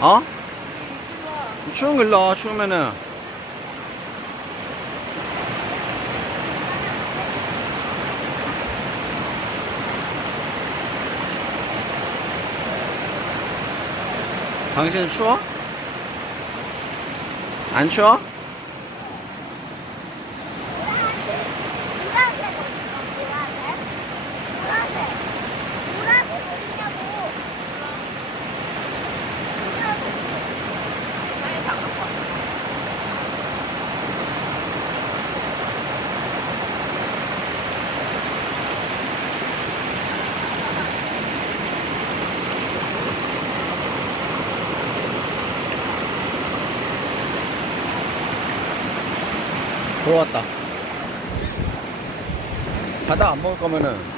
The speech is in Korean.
어? 추운 거 일로 와. 추우면은. 당신은 추워? 안 추워? 들어왔다. 바다 안 먹을 거면은